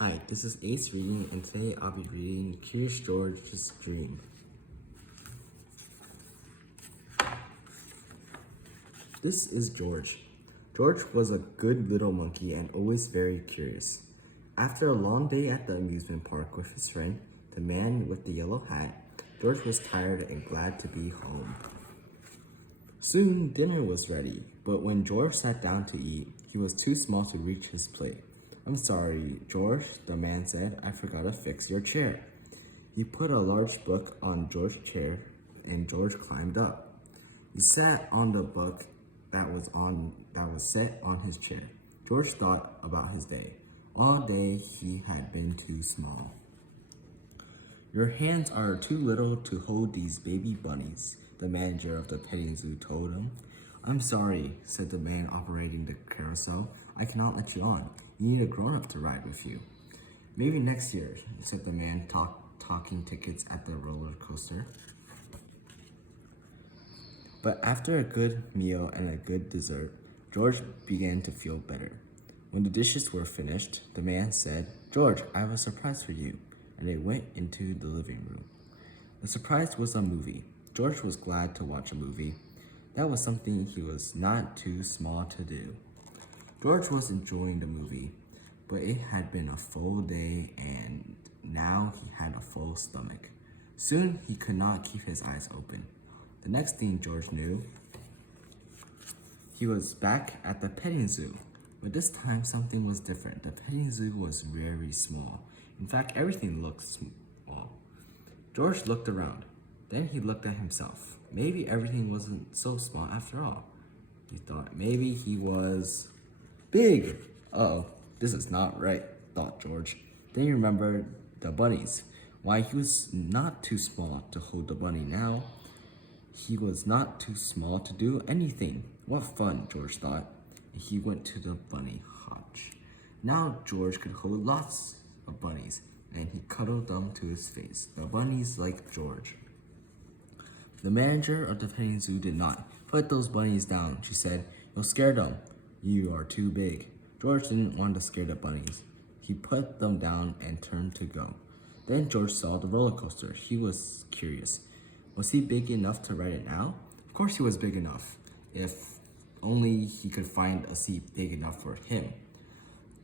Hi, this is Ace reading, and today I'll be reading Curious George's Dream. This is George. George was a good little monkey and always very curious. After a long day at the amusement park with his friend, the man with the yellow hat, George was tired and glad to be home. Soon dinner was ready, but when George sat down to eat, he was too small to reach his plate. "I'm sorry, George," the man said. "I forgot to fix your chair." He put a large book on George's chair, and George climbed up. He sat on the book that was set on his chair. George thought about his day. All day he had been too small. "Your hands are too little to hold these baby bunnies," the manager of the petting zoo told him. "I'm sorry," said the man operating the carousel. "I cannot let you on. You need a grown-up to ride with you." "Maybe next year," said the man talking tickets at the roller coaster. But after a good meal and a good dessert, George began to feel better. When the dishes were finished, the man said, "George, I have a surprise for you," and they went into the living room. The surprise was a movie. George was glad to watch a movie. That was something he was not too small to do. George was enjoying the movie, but it had been a full day and now he had a full stomach. Soon he could not keep his eyes open. The next thing George knew, he was back at the petting zoo. But this time something was different. The petting zoo was very small. In fact, everything looked small. George looked around. Then he looked at himself. Maybe everything wasn't so small after all. He thought maybe he was big. Uh-oh, this is not right, thought George. Then he remembered the bunnies. Why, he was not too small to hold the bunny now. He was not too small to do anything. What fun, George thought. And he went to the bunny hutch. Now George could hold lots of bunnies, and he cuddled them to his face. The bunnies liked George. The manager of the petting zoo did not. "Put those bunnies down," she said. "You'll scare them. You are too big." George didn't want to scare the bunnies. He put them down and turned to go. Then George saw the roller coaster. He was curious. Was he big enough to ride it now? Of course he was big enough, if only he could find a seat big enough for him.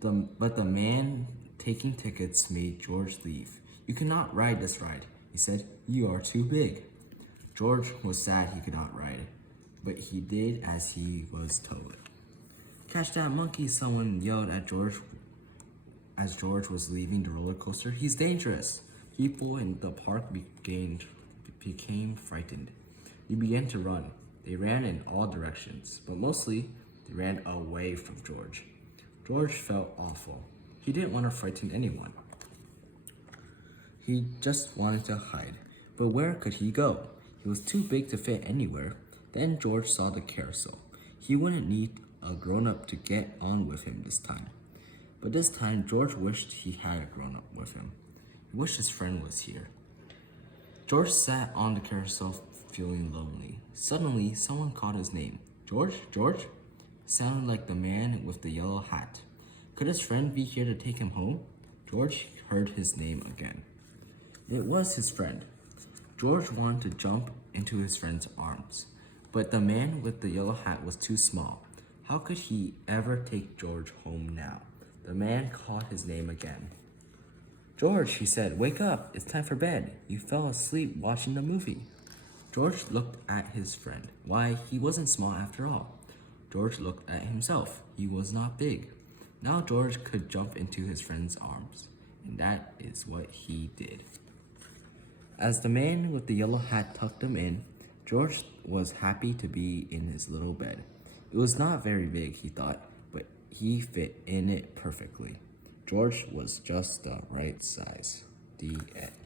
But the man taking tickets made George leave. "You cannot ride this ride," he said. "You are too big." George was sad he could not ride, but he did as he was told. "Catch that monkey," someone yelled at George as George was leaving the roller coaster. "He's dangerous." People in the park became frightened. They began to run. They ran in all directions, but mostly they ran away from George. George felt awful. He didn't want to frighten anyone. He just wanted to hide. But where could he go? He was too big to fit anywhere. Then George saw the carousel. He wouldn't need a grown-up to get on with him this time. But this time, George wished he had a grown-up with him. He wished his friend was here. George sat on the carousel feeling lonely. Suddenly, someone called his name. "George, George?" It sounded like the man with the yellow hat. Could his friend be here to take him home? George heard his name again. It was his friend. George wanted to jump into his friend's arms, but the man with the yellow hat was too small. How could he ever take George home now? The man called his name again. "George," he said, "wake up. It's time for bed. You fell asleep watching the movie." George looked at his friend. Why, he wasn't small after all. George looked at himself. He was not big. Now George could jump into his friend's arms, and that is what he did. As the man with the yellow hat tucked him in, George was happy to be in his little bed. It was not very big, he thought, but he fit in it perfectly. George was just the right size. The end.